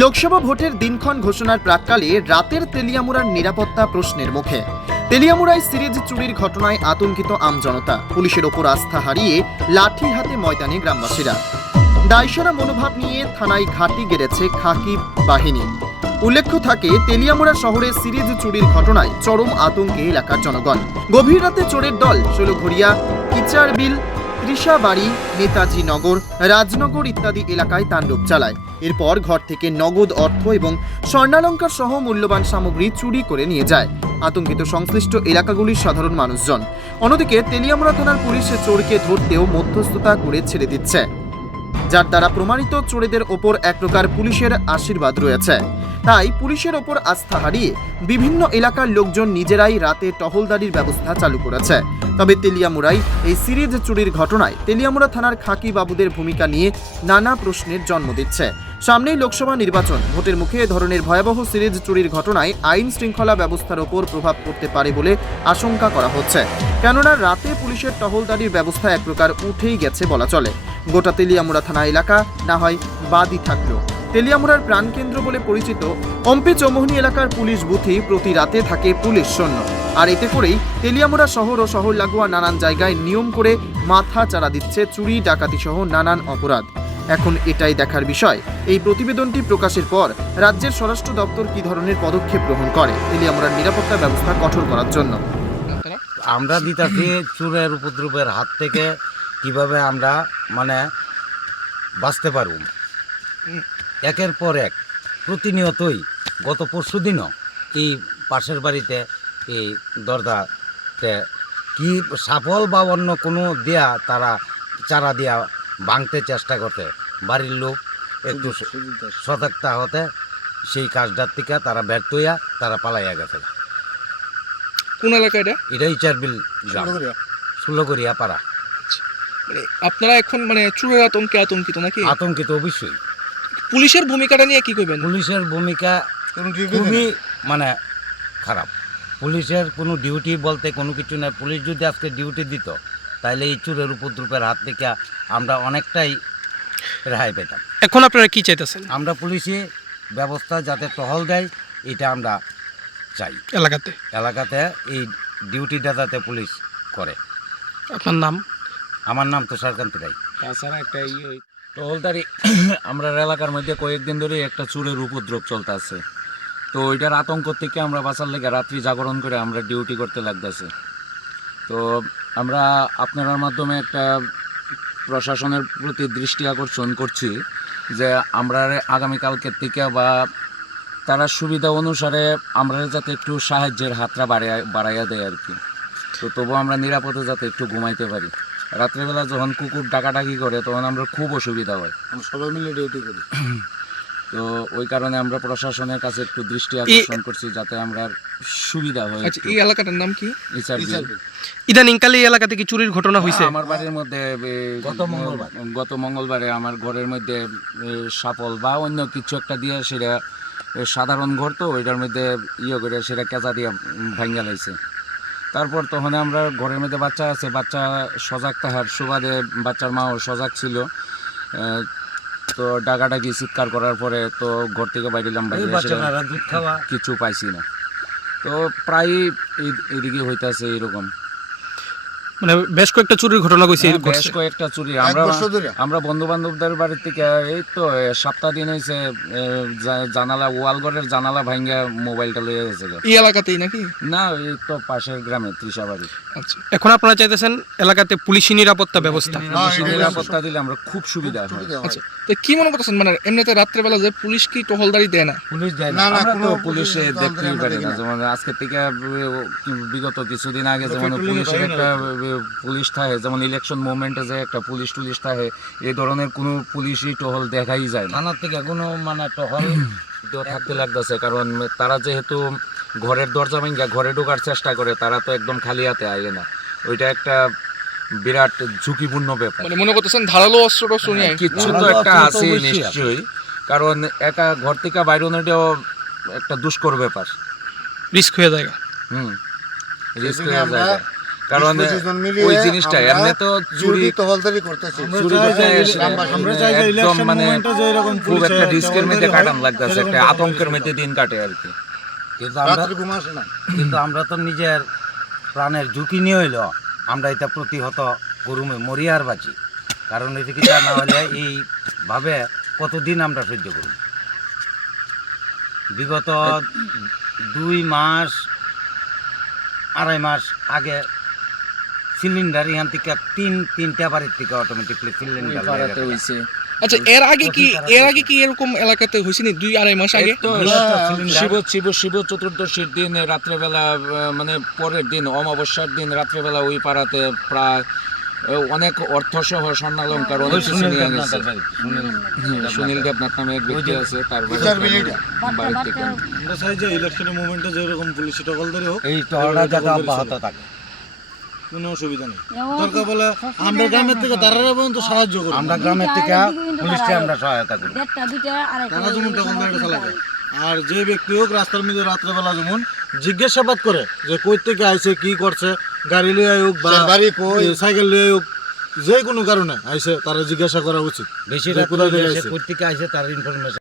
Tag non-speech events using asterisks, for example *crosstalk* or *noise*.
লোকসভা ভোটের দিনক্ষণ ঘোষণার প্রাককালে রাতের তেলিয়ামুড়ার নিরাপত্তা প্রশ্নের মুখে। তেলিয়ামুড়ায় সিরিজ চুরির ঘটনায় আতঙ্কিত আমজনতা পুলিশের ওপর আস্থা হারিয়ে লাঠি হাতে ময়দানে গ্রামবাসীরা। দায়সারা মনোভাব নিয়ে থানায় ঘাঁটি গেড়েছে খাকি বাহিনী। উল্লেখ্য থাকে, তেলিয়ামুড়া শহরে সিরিজ চুরির ঘটনায় চরম আতঙ্কে এলাকার জনগণ। গভীর রাতে চোরের দল ষোলঘরিয়া কিচারবিল ত্রিশাবাড়ি নেতাজি নগর, রাজনগর ইত্যাদি এলাকায় তাণ্ডব চালায়। এরপর ঘর থেকে নগদ অর্থ এবং স্বর্ণালঙ্কার সহ মূল্যবান সামগ্রী চুরি করে নিয়ে যায়। আতঙ্কিত সংশ্লিষ্ট এলাকাগুলির সাধারণ মানুষজন। অন্যদিকে তেলিয়ামরা থানার পুলিশে চোরকে ধরতেও মধ্যস্থতা করে ছেড়ে দিচ্ছে। যার দ্বারা প্রমাণিত চোরেদের ওপর এক প্রকার পুলিশের আশীর্বাদ রয়েছে। তাই পুলিশের ওপর আস্থা হারিয়ে বিভিন্ন এলাকার লোকজন নিজেরাই রাতে টহলদারির ব্যবস্থা চালু করেছে। তবে তেলিয়ামুড়াই এই সিরিজ চুরির ঘটনায় তেলিয়ামুড়া থানার খাকি বাবুদের ভূমিকা নিয়ে নানা প্রশ্নের জন্ম দিচ্ছে। সামনেই লোকসভা নির্বাচন, ভোটের মুখে ধরনের ভয়াবহ সিরিজ চুরির ঘটনায় আইন শৃঙ্খলা ব্যবস্থার ওপর প্রভাব পড়তে পারে বলে আশঙ্কা করা হচ্ছে। কেননা রাতে পুলিশের টহলদারির ব্যবস্থা এক প্রকার উঠেই গেছে বলা চলে। গোটা তেলিয়ামুড়া থানা এলাকা, না হয় বাদই থাকল। তেলিয়ামুড়ার প্রাণকেন্দ্র বলে পরিচিত অম্পে চৌমোহনী এলাকার পুলিশ বুথে প্রতি রাতে থাকে পুলিশ সৈন্য। আর এতে করেই তেলিয়ামুড়া শহর ও শহর লাগোয়া নানান জায়গায় নিয়ম করে মাথা চারা দিচ্ছে চুরি, ডাকাতি সহ নানান অপরাধ। এখন এটাই দেখার বিষয়। এই প্রতিবেদনটি প্রকাশের পর রাজ্যের স্বরাষ্ট্র দপ্তর কী ধরনের পদক্ষেপ গ্রহণ করে, তেলিয়ামুড়ার নিরাপত্তা ব্যবস্থা কঠোর করার জন্য? আমরা দিতাছি চোরের উপদ্রবের হাত থেকে কীভাবে আমরা মানে বাঁচতে পারব? একের পর এক প্রতিনিয়তই গত পরশু দিনও এই পাশের বাড়িতে এই দরদাতে কি সাফল বা অন্য কোনো দেয়া তারা চারা দিয়া ভাঙতে চেষ্টা করতে বাড়ির লোক একটু সতর্কতা হতে সেই কাজটার থেকে তারা ব্যর্থ হইয়া তারা পালাইয়া গেছে। কোন এলাকা এটা? এটাই চারবিল গ্রাম। ষোলগড়িয়া পাড়া। মানে আপনারা এখন মানে চুরের আতঙ্কে আতঙ্কিত নাকি? আতঙ্কিত অবশ্যই। পুলিশের ভূমিকাটা নিয়ে কি করবেন পুলিশের ভূমিকা খুবই মানে খারাপ। পুলিশের কোনো ডিউটি বলতে কোনো কিছু নাই। পুলিশ যদি আজকে ডিউটি দিত তাহলে এই চুরের উপদ্রবের হাত থেকে আমরা অনেকটাই রেহাই পেতাম। এখন আপনারা কি চাইতেছেন? আমরা পুলিশে ব্যবস্থা যাতে টহল দেয় এটা আমরা চাই। এলাকাতে? এলাকাতে এই ডিউটিটা যাতে পুলিশ করে। আপনার নাম? আমার নাম তুষারকান্তি রায়। তাছাড়া একটা ইয়ে টহলদারি *coughs* আমরা এলাকার মধ্যে কয়েকদিন ধরে একটা চুরের উপদ্রব চলতে আছে। তো ওইটার আতঙ্ক থেকে আমরা বাঁচার লেগে রাত্রি জাগরণ করে আমরা ডিউটি করতে লাগতেছে। তো আমরা আপনার মাধ্যমে একটা প্রশাসনের প্রতি দৃষ্টি আকর্ষণ করছি যে আমরা আগামীকালকের থেকে বা তারা সুবিধা অনুসারে আমরা যাতে একটু সাহায্যের হাতটা বাড়াইয়া বাড়াইয়া দেয় আর কি। তো তবু আমরা নিরাপদে যাতে একটু ঘুমাইতে পারি। রাত্রেবেলা যখন কুকুর ডাকাডাকি করে তখন আমরা খুব অসুবিধা হয়। সবাই মিলে ডিউটি করি। তো ওই কারণে আমরা প্রশাসনের কাছে একটু দৃষ্টি আকর্ষণ করছি যাতে আমরা সুবিধা হয় আচ্ছা এই এলাকাটার নাম কি? ইদানিংকালে এই এলাকাতে কি চুরির ঘটনা হয়েছে আমার বাড়ির মধ্যে গত মঙ্গলবার। গত মঙ্গলবারে আমার ঘরের মধ্যে সাপল বা অন্য কিছু একটা দিয়ে সেটা সাধারণ ঘর তো ওইটার মধ্যে ইয়ে করে সেটা কেঁচা দিয়ে ভাঙ্গা লাইছে। তারপর তখন আমরা ঘরের মধ্যে বাচ্চা আছে বাচ্চা সজাগ তাহার সুবাদে বাচ্চার মাও সজাগ ছিল। তো ডাকাডাকি চিৎকার করার পরে তো ঘর থেকে বাইরিলাম বাইরে কিছু পাইছি না। তো প্রায় এদিকে হইতেছে এরকম। মানে বেশ কয়েকটা চুরির ঘটনা কইছে হ্যাঁ, বেশ কয়েকটা চুরি। আমরা আমরা বন্ধু বান্ধবদের বাড়ির থেকে এই তো সপ্তাহ দিন হয়েছে জানালা ওয়াল ঘরের জানালা ভাঙ্গা মোবাইলটা লয়ে গেছে গা। এই এলাকাতেই নাকি? না এই তো পাশের গ্রামে ত্রিশাবাড়ি আচ্ছা এখন আপনারা চাইতেছেন এলাকাতে পুলিশি নিরাপত্তা ব্যবস্থা? নিরাপত্তা দিলে আমরা খুব সুবিধা হয়। আচ্ছা তো কি মনে করতেছেন? মানে এমনিতে রাত্রেবেলা যে পুলিশ কি টহলদারি দেয় না? পুলিশ যায় না। আমরা তো পুলিশে দেখতেই পারি না। যেমন আজকে থেকে বিগত কিছুদিন আগে যেমন পুলিশের একটা এ, পুলিশ থাকে। যেমন ইলেকশন মুভমেন্টে যে একটা পুলিশ টুলিশ থাকে এই ধরনের কোনো পুলিশই টহল দেখাই যায় না। থানার থেকে কোনো মানে টহল থাকতে লাগতেছে কারণ তারা যেহেতু ঘরের দরজা ভেঙে ঘরে ঢোকার চেষ্টা করে তারা তো একদম খালি হাতে আগে না। ওইটা একটা বিরাট ঝুঁকিপূর্ণ ব্যাপার। মানে মনে করতেছেন ধারালো অস্ত্র টস্ত্র কিছু তো একটা আছে নিশ্চয়ই কারণ একা ঘর থেকে বাইরে ওটাও একটা দুষ্কর ব্যাপার। রিস্ক হয়ে যায়। হুম রিস্ক হয়ে যায়। কারণ ওই জিনিসটা আমরা এমনি তো চুরি করতেছি। চুরি করতে একদম মানে খুব একটা রিস্কের মধ্যে কাটান লাগতেছে একটা আতঙ্কের মধ্যে দিন কাটে আর কি। কিন্তু আমরা ঘুম আসে না। কিন্তু আমরা তো নিজের প্রাণের ঝুঁকি নিয়ে হইল। আমরা এটা প্রতিহত গরুমে মরি আর বাঁচি। কারণ এদিকে যা না হলে এইভাবে কতদিন আমরা সহ্য করব? বিগত দুই মাস আড়াই মাস আগে সিলিন্ডার এখান থেকে তিন তিনটা বাড়ির থেকে অটোমেটিকলি সিলিন্ডার পাড়াতে হইছে। আচ্ছা এর আগে কি এর আগে কি এরকম এলাকাতে হয়েছে নি দুই আড়াই মাস আগে? শিব শিব শিব চতুর্দশীর দিন রাত্রেবেলা মানে পরের দিন অমাবস্যার দিন রাত্রেবেলা ওই পাড়াতে প্রায় অনেক অর্থ সহ স্বর্ণালঙ্কার অনেক কিছু সুনীল নিয়ে গেছে। সুনীল হ্যাঁ, দেবনাথ নামে এক ব্যক্তি আছে তার বাড়ি থেকে ইলেকশনের মুভমেন্টে যেরকম পুলিশ টকলদারি হোক এই টহলটা যাতে অব্যাহত থাকে। কোনো অসুবিধা নেই। দরকার বলে আমরা গ্রামের থেকে তারা পর্যন্ত সাহায্য করি আমরা গ্রামের থেকে পুলিশকে আমরা সহায়তা করি দেড়টা দুইটা আড়াইটা তারা যেমন টকলদারিটা চালাবে আর যে ব্যক্তি হোক রাস্তার মধ্যে রাত্রেবেলা যেমন জিজ্ঞাসাবাদ করে যে কই থেকে আইছে কি করছে গাড়ি লিয়ে হোক বা বাড়ি কই? সাইকেল লিয়ে হোক যে কোনো কারণে আইছে তারা জিজ্ঞাসা করা উচিত। বেশিরভাগ কোথা থেকে আইছে। তার ইনফরমেশন